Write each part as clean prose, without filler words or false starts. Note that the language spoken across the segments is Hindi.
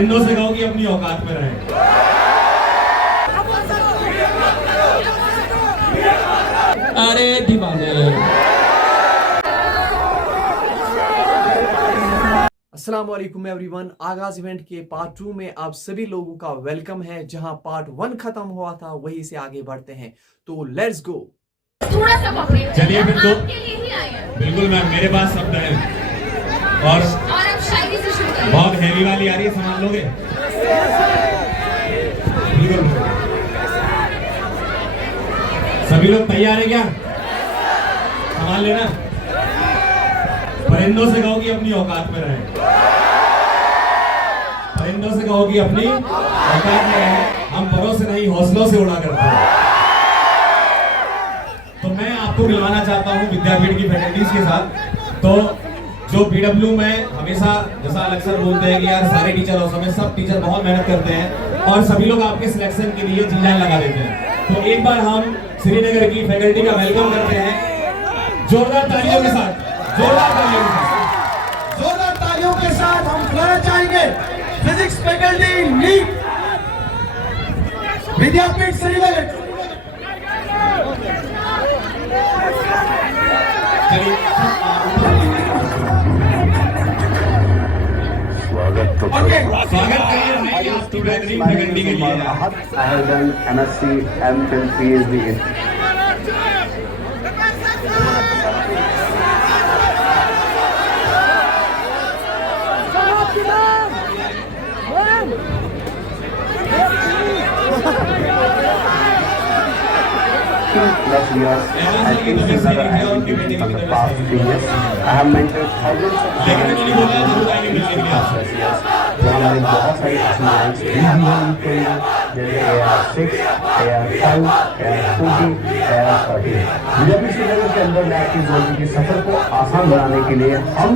परिंदों से कहो कि अपनी औकात में रहें। अरे दीवाने। अस्सलाम वालेकुम एवरीवन। आगाज इवेंट के पार्ट 2 में आप सभी लोगों का वेलकम है। जहां पार्ट 1 खत्म हुआ था वहीं से आगे बढ़ते हैं, तो लेट्स गो। थोड़ा सा पकड़े। चलिए फिर तो आपके लिए ही आए हैं। बिल्कुल मैम, मेरे पास शब्द है और अब शायरी से शुरू करें। बहुत हैवी वाली आ रही है, संभाल लोगे? बिल्कुल। सभी लोग तैयार है क्या? संभाल लेना। परिंदों से कहो कि अपनी औकात में रहें। परिंदों से कहो कि अपनी औकात में रहें। हम परों से नहीं, हौसलों से उड़ा करते हैं। तो मैं आपको मिलवाना चाहता हूँ विद्यापीठ की फैकल्टीज के साथ। तो जो पीडब्ल्यू में हमेशा जैसा अलग सर बोलते हैं कि यार सारे टीचर हो, समय सब टीचर बहुत मेहनत करते हैं और सभी लोग आपके सिलेक्शन के लिए जी जान लगा देते हैं। तो एक बार हम श्रीनगर की फैकल्टी का वेलकम करते हैं जोरदार तालियों के साथ। जोरदार तालियों के साथ, जोरदार तालियों के साथ हम बुलाना चाहेंगे फिजिक्स फैकल्टी नीट विद्यापीठ श्रीनगर। स्वागत करिए आपकी बेहतरीन फैकल्टी के लिए। I have done MSc, MPhil, PhD in plus years. I think Srinagar has been from the past 3 years. I have mentored thousands of students in past years. जो हमारे बहुत सारे स्टूडेंट्स भी हैं जैसे AR6, AR5, AR40, AR40। विद्यापीठ श्रीनगर के अंदर मैथ की जोड़ी के सफर को आसान बनाने के लिए हम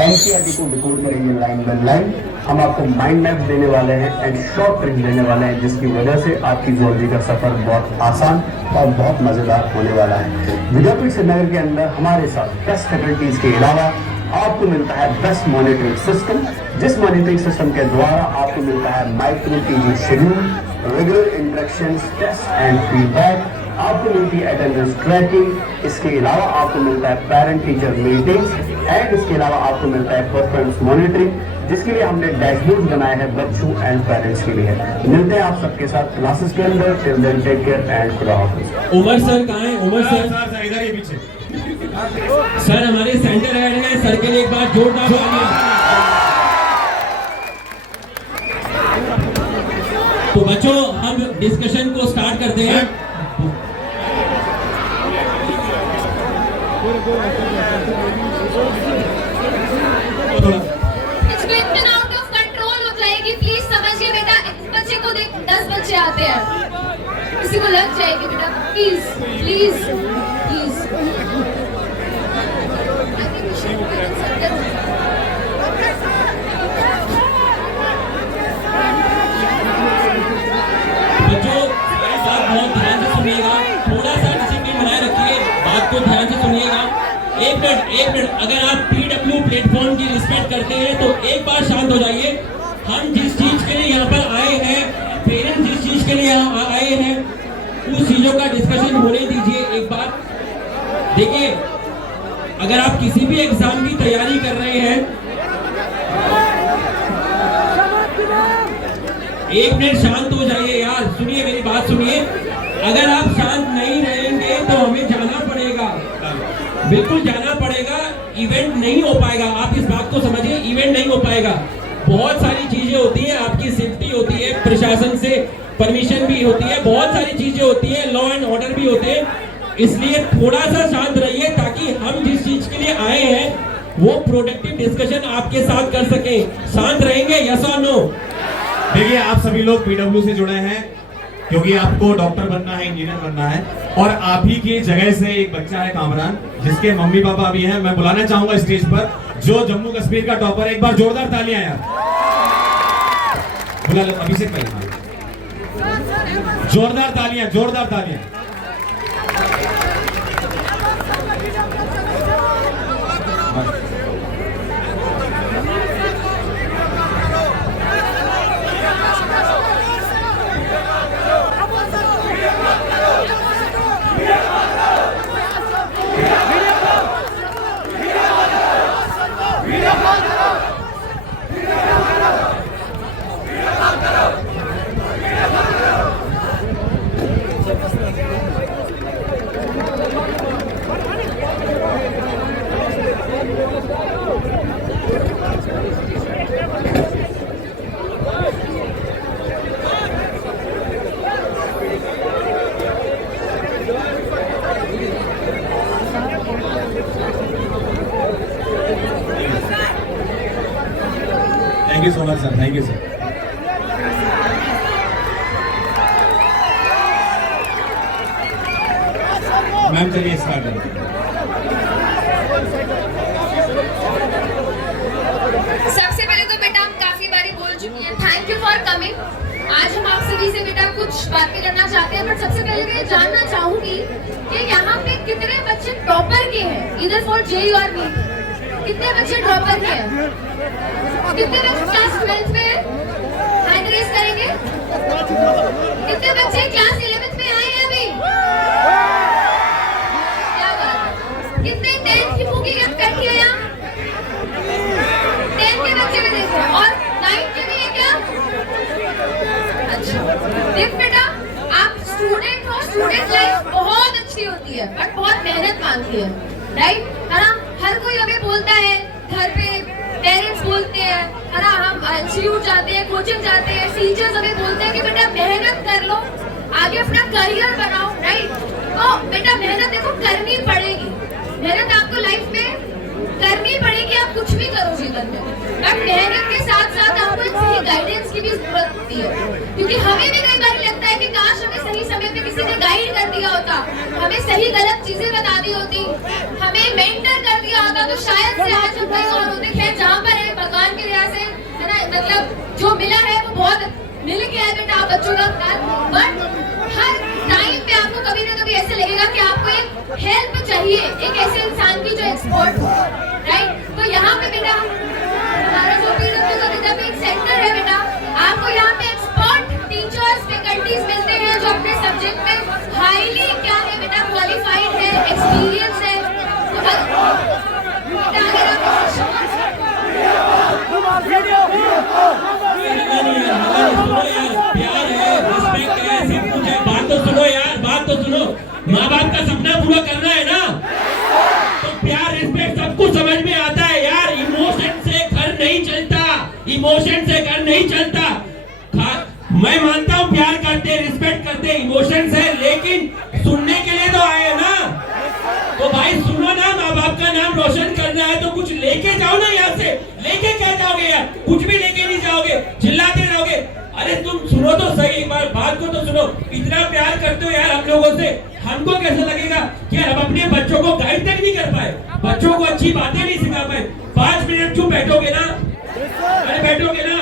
NCERT को डिकोड करेंगे लाइन बाय लाइन। हम आपको माइंड मैप देने वाले हैं एंड शॉर्ट ट्रिक देने वाले हैं, जिसकी वजह से आपकी जियोलॉजी का सफर बहुत आसान और बहुत मजेदार होने वाला है। विद्यापीठ श्रीनगर के अंदर हमारे साथ बेस्ट फैकल्टीज के अलावा आपको मिलता है बेस्ट मॉनिटरिंग सिस्टम, जिस मॉनिटरिंग सिस्टम के द्वारा आपको मिलता है micro teaching schedule, regular instructions, test and feedback, आपको मिलती है अटेंडेंस ट्रैकिंग। इसके अलावा आपको मिलता है पेरेंट टीचर मीटिंग्स एंड इसके अलावा आपको मिलता है परफॉर्मेंस मॉनिटरिंग, जिसके लिए हमने डैशबोर्ड बनाए हैं बच्चों एंड पेरेंट्स के लिए। मिलते हैं आप सबके साथ क्लासेस के अंदर। Till then take care and खुदा हाफिज। उमर सर कहाँ हैं? उमर सर इधर ही पीछे। सर हमारे सेंटर हेड हैं, सर के लिए एक बार जोरदार तालियां। तो बच्चों हम डिस्कशन को स्टार्ट करते हैं। आउट ऑफ कंट्रोल हो जाएगी, प्लीज समझिए बेटा। इस बच्चे को देख 10 बच्चे आते हैं, किसी को लग जाएगी बेटा, प्लीज प्लीज प्लीज। बच्चों बात बहुत ध्यान से सुनिएगा, थोड़ा सा डिसिप्लिन बनाए रखिए, बात को ध्यान से सुनिएगा। एक मिनट, अगर आप पीडब्ल्यू प्लेटफॉर्म की रिस्पेक्ट करते हैं तो एक बार शांत हो जाइए। हम जिस चीज के लिए यहाँ पर आए हैं, पेरेंट्स जिस चीज के लिए यहाँ आए हैं, उस चीजों का डिस्कशन होने दीजिए एक बार। देखिए, अगर आप किसी भी एग्जाम की तैयारी कर रहे हैं, एक मिनट शांत हो जाइए यार, सुनिए मेरी बात सुनिए। अगर आप शांत नहीं रहेंगे तो हमें जाना पड़ेगा, बिल्कुल जाना पड़ेगा। इवेंट नहीं हो पाएगा, आप इस बात को समझिए, इवेंट नहीं हो पाएगा। बहुत सारी चीजें होती है, आपकी सेफ्टी होती है, प्रशासन से परमिशन भी होती है, बहुत सारी चीजें होती है, लॉ एंड ऑर्डर भी होते हैं। इसलिए थोड़ा सा शांत रहिए ताकि हम जिस चीज के लिए आए हैं वो प्रोडक्टिव डिस्कशन आपके साथ कर सके। शांत रहेंगे, यस और नो? देखिए, आप सभी लोग पीडब्ल्यू से जुड़े हैं क्योंकि आपको डॉक्टर बनना है, इंजीनियर बनना है, और आप ही की जगह से एक बच्चा है कामरान, जिसके मम्मी पापा भी हैं। मैं बुलाना चाहूंगा स्टेज पर जो जम्मू कश्मीर का टॉपर। एक बार जोरदार तालियां यार। बुला लो अभिषेक भाई, जोरदार तालियां, जोरदार तालियां। You sir. मैम चलिए स्टार्ट करें। सबसे पहले तो बेटा हम काफी बारी बोल चुकी हैं, थैंक यू फॉर कमिंग। आज हम आप सभी से बेटा कुछ बातें करना चाहते हैं, बट सबसे पहले मैं जानना चाहूंगी कि यहाँ पे कितने बच्चे टॉपर के हैं, इधर फॉर जेयू और मी, कितने बच्चे टॉपर के हैं, कितने बच्चे क्लास 12 में हैं, हैंड रेज करेंगे। कितने बच्चे क्लास 11 में आए हैं अभी, क्या बात है। कितने 10th की बुक कर किया यहाँ, 10 के बच्चे भी देख रहे हैं और 9 के भी है क्या? अच्छा देख बेटा, आप स्टूडेंट हो, स्टूडेंट लाइफ बहुत अच्छी होती है बट बहुत मेहनत मांगती है, राइट है ना। हर कोई हमें बोलता है, घर पे पेरेंट्स बोलते हैं, है ना, हम इंस्टीट्यूट जाते हैं, कोचिंग जाते हैं, टीचर्स हमें बोलते हैं कि बेटा मेहनत कर लो, आगे अपना करियर बनाओ, राइट। तो बेटा मेहनत देखो करनी पड़ेगी, मेहनत आपको लाइफ में करनी पड़ेगी, आप कुछ भी करो जीवन में, बट मेहनत के साथ साथ आपको एक सही गाइडेंस की भी जरूरत होती है, क्योंकि हमें भी कई बार लगता है कि काश हमें सही समय पे किसी ने गाइड कर दिया होता, हमें सही गलत चीजें बता दी होती, हमें मेंटर कर दिया होता, तो शायद से आज हम कहीं और होते। खैर जहाँ पर है भगवान की दया से, है ना, मतलब जो मिला है वो बहुत मिल गया है बेटा आप बच्चों का साथ, बट हर टाइम पे आपको कभी ना कभी ऐसे लगेगा कि आपको एक हेल्प चाहिए, एक ऐसे इंसान की जो एक्सपर्ट हो, राइट। तो यहाँ पे बेटा हमारा जो पीडब्ल्यू का विद्यापीठ सेंटर है बेटा, आपको यहाँ पे एक्सपर्ट टीचर्स फैकल्टीज मिलते हैं जो अपने सब्जेक्ट में हाईली क्या है बेटा क्वालिफाइड है, एक्सपीरियंस है। तो बेटा अगर बात तो सुनो, माँ बाप का सपना पूरा करना है ना, तो प्यार रिस्पेक्ट सब कुछ समझ में आता है यार। इमोशन से घर नहीं चलता, इमोशन से घर नहीं चलता। मैं मानता हूँ प्यार करते, रिस्पेक्ट करते, इमोशन है, लेकिन सुनने के लिए तो आए ना, तो भाई सुनो ना, माँ बाप का नाम रोशन करना है तो कुछ लेके जाओ ना यहाँ से। लेके क्या जाओगे यार, कुछ भी लेके नहीं जाओगे, चिल्लाते रहोगे। अरे तुम सुनो तो सही, एक बार बात को तो सुनो। इतना प्यार करते हो यार हम लोगों से, हमको कैसा लगेगा कि हम अपने बच्चों को गाइड तक नहीं कर पाए, बच्चों को अच्छी बातें नहीं सिखा पाए। 5 मिनट चुप बैठोगे ना, अरे बैठोगे ना।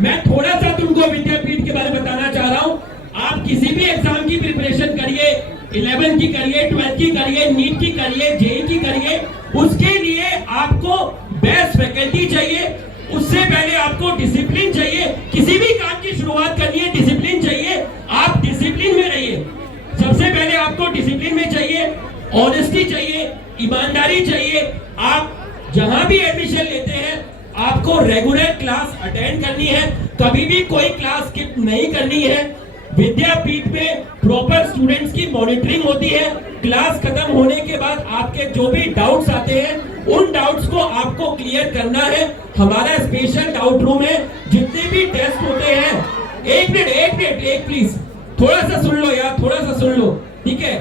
मैं थोड़ा सा तुमको विद्यापीठ के बारे में बताना चाह रहा हूँ। आप किसी भी एग्जाम की प्रिपरेशन करिए, 11 की करिए, 12 की करिए, नीट की करिए, जेई की करिए, उसके लिए आपको बेस्ट फैकल्टी चाहिए। उससे पहले आपको डिसिप्लिन चाहिए। किसी भी काम की शुरुआत करनी है, डिसिप्लिन चाहिए। आप डिसिप्लिन में रहिए। सबसे पहले आपको डिसिप्लिन में चाहिए, ऑनेस्टी चाहिए, ईमानदारी चाहिए। आप जहां भी एडमिशन लेते हैं आपको रेगुलर क्लास अटेंड करनी है, कभी भी कोई क्लास स्किप नहीं करनी है। विद्यापीठ में प्रॉपर स्टूडेंट्स की मॉनिटरिंग होती है। क्लास खत्म होने के बाद आपके जो भी डाउट्स आते हैं उन डाउट्स को आपको क्लियर करना है। हमारा स्पेशल डाउट रूम है। जितने भी टेस्ट होते हैं, एक मिनट प्लीज, थोड़ा सा सुन लो यार, थोड़ा सा सुन लो, ठीक है।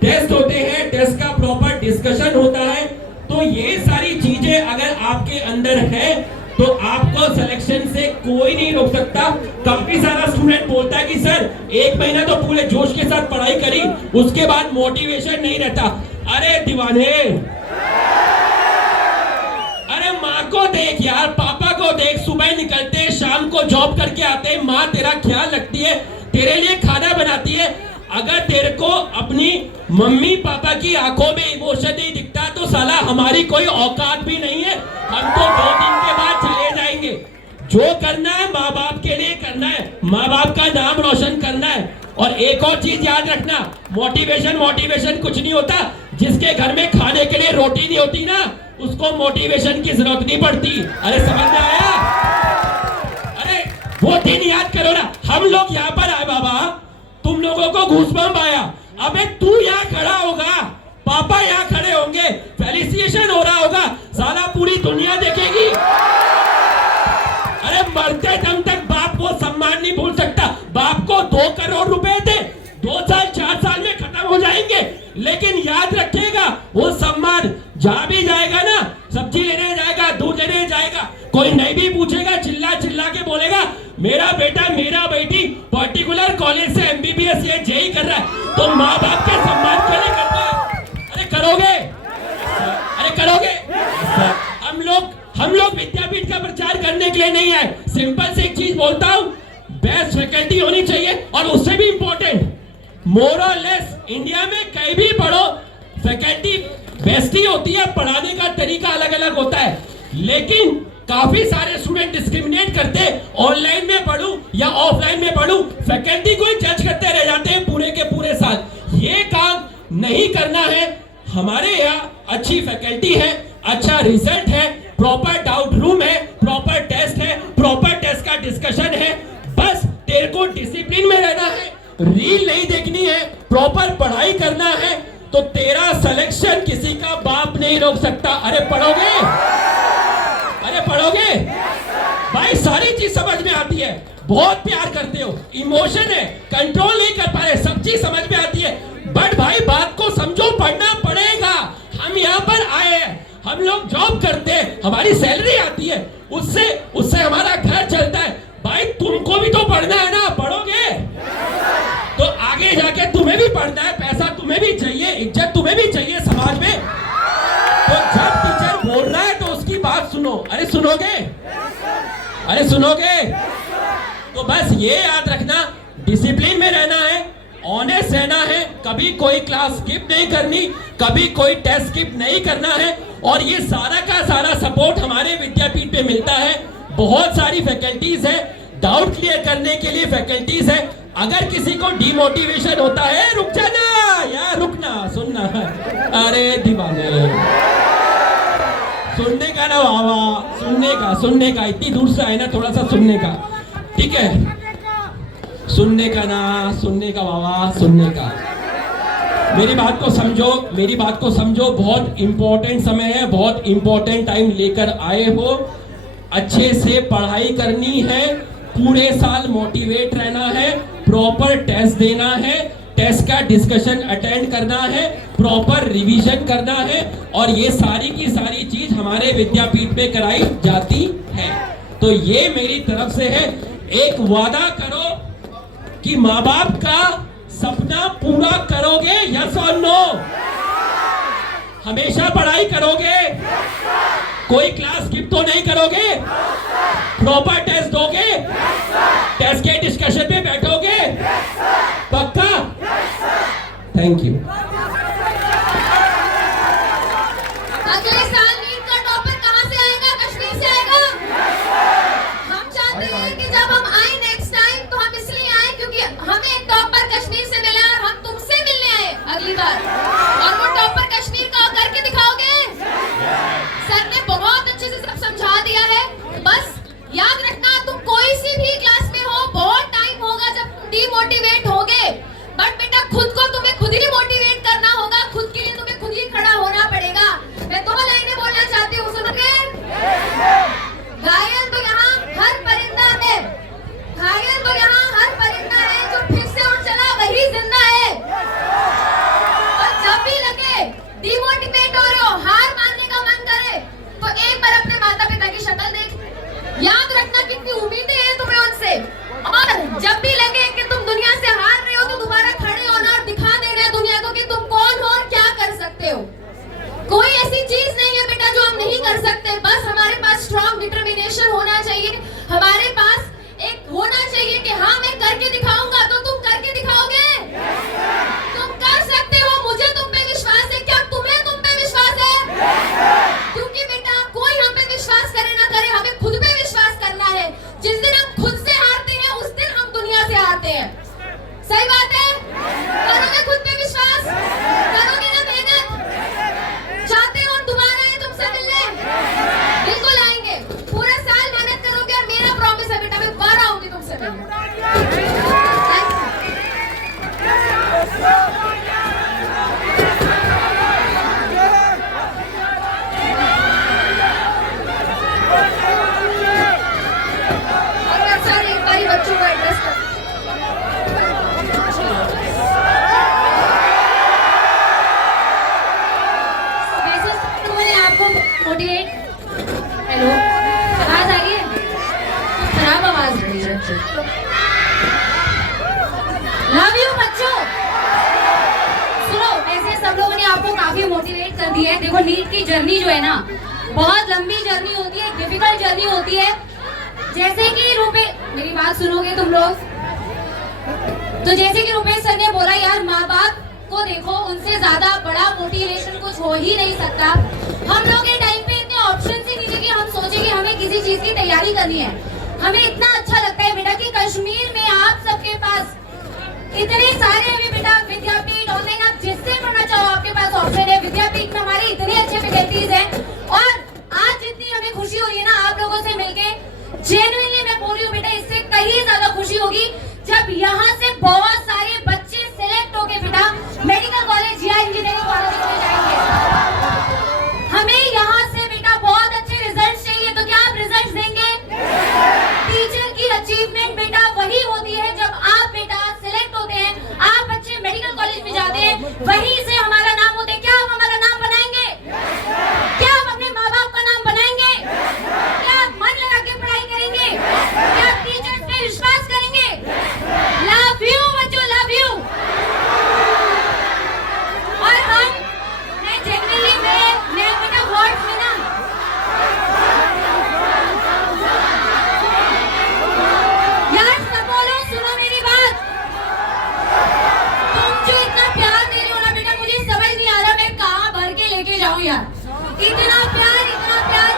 टेस्ट होते हैं, टेस्ट का प्रॉपर डिस्कशन होता है। तो ये सारी चीजें अगर आपके अंदर है तो आपको सिलेक्शन से कोई नहीं रोक सकता। काफी सारा स्टूडेंट बोलता है कि सर 1 महीना तो पूरे जोश के साथ पढ़ाई करी, उसके बाद मोटिवेशन नहीं रहता। अरे दीवाने, अरे माँ को देख यार, पापा को देख, सुबह निकलते हैं, शाम को जॉब करके आते हैं, माँ तेरा ख्याल रखती है, तेरे लिए खाना बनाती है। अगर तेरे को अपनी मम्मी पापा की आंखों में इमोशन नहीं दिखता तो साला हमारी कोई औकात भी नहीं है। हम तो 2 दिन के बाद चले जाएंगे। जो करना है माँ बाप के लिए करना है, माँ बाप का नाम रोशन करना है। और एक और चीज याद रखना, मोटिवेशन कुछ नहीं होता। जिसके घर में खाने के लिए रोटी नहीं होती ना, उसको मोटिवेशन की जरूरत नहीं पड़ती। अरे समझ में आया? अरे वो दिन याद करो ना, हम लोग यहाँ पर आए बाबा, तुम लोगों को घूसबम्प आया। अबे तू यहाँ खड़ा होगा, पापा यहाँ खड़े होंगे, फेलिसिएशन हो रहा होगा, साला पूरी दुनिया देखेगी। अरे मरते दम तक बाप वो सम्मान नहीं भूल सकता। बाप को 2 करोड़ रुपए थे, 2 साल 4 साल में खत्म हो जाएंगे, लेकिन याद रखिएगा वो सम्मान जहां भी जाएगा ना, सब्जी लेने जाएगा, दूध लेने जाएगा, कोई कोई नहीं भी पूछेगा चिल्ला चिल्ला के बोलेगा मेरा बेटा मेरा बेटी पर्टिकुलर कॉलेज से एमबीबीएस या जेई कर रहा है, तो माँ बाप के सम्मान के लिए करते हो? अरे करोगे? अरे करोगे? हम लोग विद्यापीठ का प्रचार करने के लिए नहीं आए। सिंपल से एक चीज बोलता हूँ, बेस्ट फैकल्टी होनी चाहिए, और उससे भी इंपॉर्टेंट मोर और लेस इंडिया में कहीं भी पढ़ो फैकल्टी बेस्ट ही होती है। पढ़ाने का तरीका अलग अलग होता है, लेकिन काफी सारे स्टूडेंट डिस्क्रिमिनेट करते हैं, ऑनलाइन में पढ़ूं या ऑफलाइन में पढ़ूं, फैकल्टी को ही जज करते रह जाते हैं पूरे के पूरे साल। ये काम नहीं करना है। हमारे यहाँ अच्छी फैकल्टी है, अच्छा रिजल्ट है, प्रॉपर डाउट रूम है, प्रॉपर टेस्ट है, प्रॉपर टेस्ट का डिस्कशन है। बस तेरे को डिसिप्लिन में रहना है, रील नहीं देखनी है, प्रॉपर पढ़ाई करना है, तो तेरा सिलेक्शन किसी का बाप नहीं रोक सकता। अरे पढ़ोगे? अरे पढ़ोगे? भाई सारी चीज समझ में आती है, बहुत प्यार करते हो, इमोशन है, कंट्रोल नहीं कर पा रहे, सब चीज समझ में आती है, बट भाई बात को समझो, पढ़ना पड़ेगा। हम यहाँ पर आए हैं, हम लोग जॉब करते हैं, हमारी सैलरी आती है, उससे हमारा घर चलता है। भाई तुमको भी तो पढ़ना है ना, पढ़ोगे तो आगे जाके तुम्हें भी पढ़ना है, पैसा तुम्हें भी चाहिए, इज्जत तुम्हें भी चाहिए समाज में। तो जब टीचर बोल रहा है तो उसकी बात सुनो। अरे सुनोगे? अरे सुनोगे? तो बस ये याद रखना, डिसिप्लिन में रहना है, ऑनेस्ट रहना है, कभी कोई क्लास स्किप नहीं करनी, कभी कोई टेस्ट स्किप नहीं करना है, और ये सारा का सारा सपोर्ट हमारे विद्यापीठ पे मिलता है। बहुत सारी फैकल्टीज है, डाउट क्लियर करने के लिए फैकल्टीज है। अगर किसी को डिमोटिवेशन होता है, रुक जाना यार, रुकना, सुनना है। अरे दीवाने, सुनने का ना बाबा, सुनने का इतनी दूर से आए ना, थोड़ा सा सुनने का, ठीक है? सुनने का ना, सुनने का बाबा, सुनने का। मेरी बात को समझो, बहुत इंपॉर्टेंट समय है, बहुत इंपॉर्टेंट टाइम लेकर आए हो। अच्छे से पढ़ाई करनी है, पूरे साल मोटिवेट रहना है, प्रॉपर टेस्ट देना है, टेस्ट का डिस्कशन अटेंड करना है, प्रॉपर रिवीजन करना है, और ये सारी की सारी चीज हमारे विद्यापीठ में कराई जाती है। तो ये मेरी तरफ से है। एक वादा करो कि माँ बाप का सपना पूरा करोगे, यस और नो? हमेशा पढ़ाई करोगे? कोई क्लास स्किप तो नहीं करोगे? प्रॉपर टेस्ट दोगे? टेस्ट के डिस्कशन पे बैठोगे? पक्का? Thank you. अगले साल नीट का टॉपर कहाँ से आएगा? कश्मीर से आएगा। हम चाहते हैं कि जब हम आए नेक्स्ट टाइम, तो हम इसलिए आए क्योंकि हमें एक टॉपर कश्मीर से मिला और हम तुमसे मिलने आए अगली बार। और वो टॉपर कश्मीर का करके दिखाओगे? सर ने बहुत अच्छे से सब समझा दिया है। बस याद रखना, तुम कोई सी भी क्लास में हो, बहुत टाइम होगा जब तुम डिमोटिवेट होगे, बट बेटा खुद को तुम्हें खुद ही मोटिवेट करना होगा, खुद के लिए तुम्हें खुद ही खड़ा होना पड़ेगा। मैं 2 लाइनें बोलना चाहती हूँ, सुनोगे? घायल तो यहाँ हर परिंदा है, घायल तो यहाँ हर परिंदा है, जो फिर से उड़ चला वही जिंदा है। और जब भी लगे डिमोटिवेट हो रहे हो, हार मानने का मन करे, तो एक बार अपने माता पिता की शक्ल देख, याद रखना कितनी उम्मीदें हैं तुम्हें उनसे। और जब भी लगे कि तुम दुनिया से हार रहे हो, तो दोबारा खड़े होना और दिखा देना है दुनिया को कि तुम कौन हो और क्या कर सकते हो। कोई ऐसी चीज नहीं है बेटा जो हम नहीं कर सकते, बस हमारे पास स्ट्रॉन्ग डिटर्मिनेशन होना चाहिए, हमारे पास एक होना चाहिए कि हाँ मैं करके दिखाऊंगा। तो तुम करके दिखाओगे? तुम कर सकते हो, मुझे तुम पे विश्वास है। क्या तुम्हें तुम पे विश्वास है? क्योंकि बेटा कोई हम पे विश्वास करे ना करे, हमें खुद पे विश्वास करना है। जिस दिन हम खुद से हारते हैं, उस दिन हम दुनिया से हारते हैं। सही बात है? करोगे खुद पे विश्वास? करोगे ना मेहनत? चाहते हो दोबारा ये तुमसे मिलने? बिल्कुल आएंगे, पूरा साल मेहनत करोगे, और मेरा प्रॉमिस है बेटा मैं दोबारा आऊंगी तुमसे मिलने। और सर एक बारी बच्चों को एड्रेस कर। वैसे मैंने आपको मोटिवेट, हेलो, आवाज आ बच्चे, लव यू बच्चों। सुनो, वैसे सब लोगों ने आपको काफी मोटिवेट कर दिया है। देखो नीट की जर्नी जो है ना, बहुत लंबी जर्नी होती है, डिफिकल्ट जर्नी होती है। जैसे कि मेरी बात सुनोगे तुम लोग? तो जैसे कि रुपेश सर ने बोला यार, माँ बाप को देखो, उनसे ज्यादा बड़ा मोटिवेशन कुछ हो ही नहीं सकता। हम लोग के टाइम पे इतने ऑप्शन ही नहीं थे कि हम सोचे कि हमें किसी चीज की तैयारी करनी है। हमें इतना अच्छा लगता है बेटा कि कश्मीर में आप सबके पास इतने सारे अभी बेटा विद्यापीठ, ऑनलाइन आप जिससे पढ़ना चाहो आपके पास ऑप्शन है। विद्यापीठ में हमारे इतने अच्छे फैकल्टीज हैं और आज जितनी हमें खुशी हो रही है ना आप लोगों से मिलके, जेन्युइनली मैं बोल रही हूँ बेटा, इससे कहीं ज्यादा खुशी होगी जब यहाँ से बहुत सारे बच्चे सिलेक्ट होके बेटा मेडिकल कॉलेज या इंजीनियरिंग कॉलेज में जाएंगे। हमें यहाँ से बेटा बहुत अच्छे रिजल्ट चाहिए, तो क्या आप रिजल्ट देंगे? टीचर की अचीवमेंट बेटा वही होती है जब आप बेटा सिलेक्ट होते हैं, आप बच्चे मेडिकल कॉलेज में जाते हैं, वहीं से हमारा नाम होता है। क्या आप हमारा नाम बनाएंगे? क्या आप अपने माँ बाप का नाम बनाएंगे? क्या आप मन लगा के पढ़ाई करेंगे? क्या आप टीचर्स पे विश्वास करेंगे? लव यू बच्चों, लव यू। और मैं जेन्युइनली मैं बेटा वर्ड्स में ना, यार सब बोलो, सुनो मेरी बात। तुम जो इतना प्यार दे रहे हो ना बेटा, मुझे समझ नहीं आ रहा मैं कहाँ भर के लेके जाऊँ यार। इतना प्यार, इतना प्यार।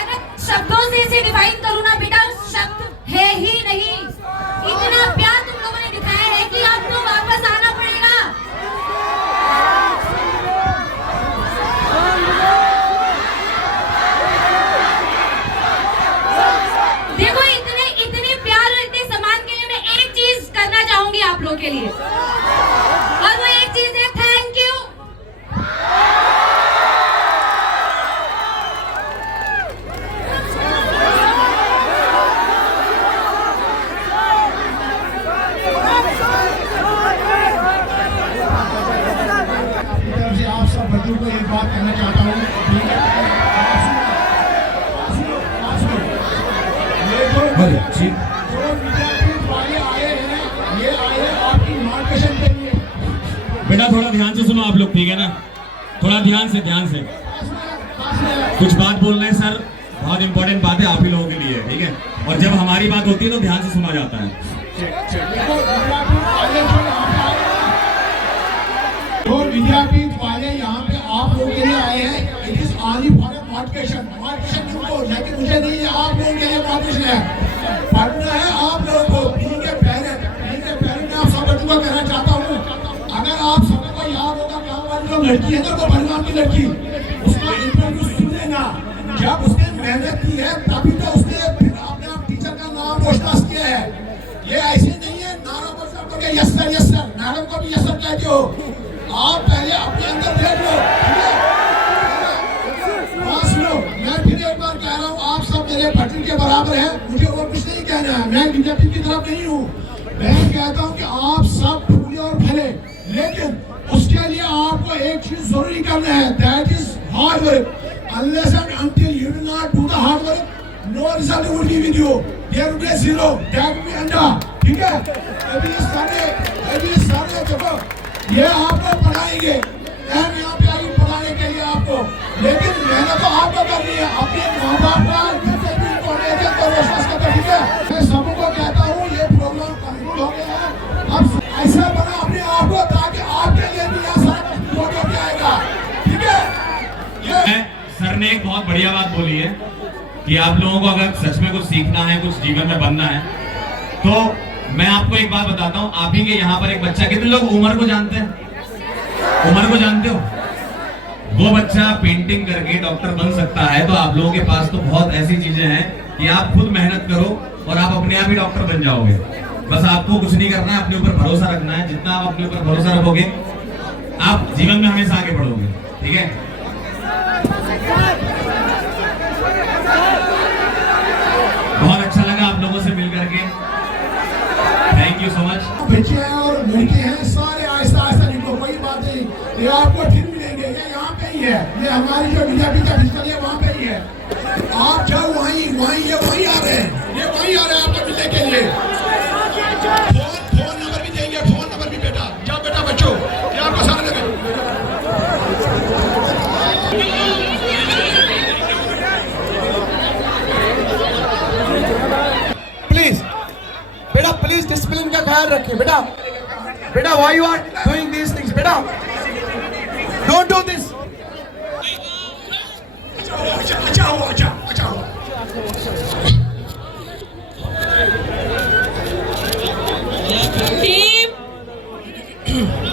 अगर शब्दों से इसे डिफाइन करूँ ना बेटा, शब्द है ही नहीं। इतना प्यार तुम लोगों ने दिखाया है कि आपको वापस आना पड़ेगा। देखो इतने प्यार और इतने सम्मान के लिए मैं एक चीज करना चाहूंगी आप लोगों के लिए, और वो एक चीज है थैंक यू। आप सब बच्चों को एक बात कहना चाहता हूँ, जो विद्यापीठ वाले आए हैं, ये आए हैं आपकी मार्गदर्शन के लिए। बेटा थोड़ा ध्यान से सुनो आप लोग, ठीक है ना? थोड़ा ध्यान से कुछ बात बोल रहे हैं सर, बहुत इंपॉर्टेंट बात है आप ही लोगों के लिए, ठीक है? और जब हमारी बात होती है तो ध्यान से सुना जाता है। जो विद्यापीठ वाले यहाँ पे आप लोगों के लिए आए हैं, it is only for a motivation. Motivation उनको, लेकिन मुझे नहीं है, आप लोगों के लिए मोटिवेशन है। पढ़ना है आप लोगों को। बीइंग ए पेरेंट मैं आप सब बच्चों को कहना चाहता हूँ, अगर आप सबको याद होगा कि हमारी जो लड़की है ना, वो बड़गाम की लड़की, उसका इंटरव्यू सुन लेना। जब उसने मेहनत की है तभी तो उसने फिर अपने टीचर का नाम रोशन किया है। ये ऐसे नहीं है नारा बोलकर यस सर, मैडम को भी यस सर कहते हो। आप पहले अपने अंदर देख लो, ठीक है? सुनो, मैं फिर एक बार कह रहा हूँ, आप सब मेरे भट्टी के बराबर हैं, मुझे और कुछ नहीं कहना है। मैं बीजेपी की तरफ नहीं हूँ। मैं कहता हूँ कि आप सब फूले और फैले, लेकिन उसके लिए आपको एक चीज जरूरी करना है, that is hard work. Unless and until you do not do the hard work, no result will be with you. There will be a zero, that will be under, ठीक है? अभी सारे देखो, ये आपको पढ़ाएंगे, हम यहाँ पे आई पढ़ाने के लिए आपको, लेकिन मेहनत तो आपको करनी है। अपने माँ बाप का विश्वास करते, ठीक है? मैं सबको कहता हूँ ये प्रोग्राम कंक्लूड हो गया है। अब ऐसा बना अपने आप को ताकि आपके लिए भी यहाँ सारा मोटिव भी आएगा, ठीक है? सर ने एक बहुत बढ़िया बात बोली है कि आप लोगों को अगर सच में कुछ सीखना है, कुछ जीवन में बनना है, तो मैं आपको एक बात बताता हूँ। आप ही के यहाँ पर एक बच्चा, कितने लोग उमर को जानते हैं? उमर को जानते हो? वो बच्चा पेंटिंग करके डॉक्टर बन सकता है। तो आप लोगों के पास तो बहुत ऐसी चीजें हैं कि आप खुद मेहनत करो और आप अपने आप ही डॉक्टर बन जाओगे। बस आपको कुछ नहीं करना है, अपने ऊपर भरोसा रखना है। जितना आप अपने ऊपर भरोसा रखोगे, आप जीवन में हमेशा आगे बढ़ोगे, ठीक है? बहुत अच्छा लगा आप लोगों से मिल करके, थैंक यू सो मच। बच्चे हैं और लड़के हैं, सारे आहिस्ता आहिस्ता निकलो, कोई बात नहीं, ये आपको फिर मिलेंगे। ये यहाँ पे ही है, ये हमारी जो विद्यापीठ का फिजिकल है वहाँ पे ही है। आप जाओ वहीं आ रहे हैं, ये ख्याल रखें बेटा। बेटा why you are doing these things बेटा, डोंट डू दिस। अच्छा हुआ।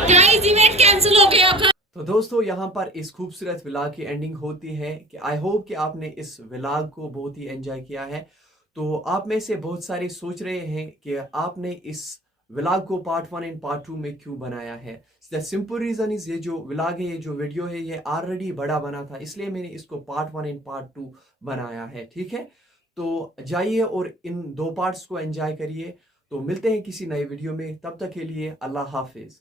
गाइस इवेंट कैंसिल हो गया आपका। तो दोस्तों यहाँ पर इस खूबसूरत व्लॉग की एंडिंग होती है कि आई होप कि आपने इस व्लॉग को बहुत ही एंजॉय किया है। तो आप में से बहुत सारे सोच रहे हैं कि आपने इस व्लॉग को पार्ट 1 एंड पार्ट 2 में क्यों बनाया है। द सिंपल रीज़न इज, ये जो व्लॉग है, ये जो वीडियो है, ये ऑलरेडी बड़ा बना था, इसलिए मैंने इसको पार्ट 1 एंड पार्ट 2 बनाया है। ठीक है, तो जाइए और इन 2 पार्ट्स को एंजॉय करिए। तो मिलते हैं किसी नए वीडियो में, तब तक के लिए अल्लाह हाफिज़।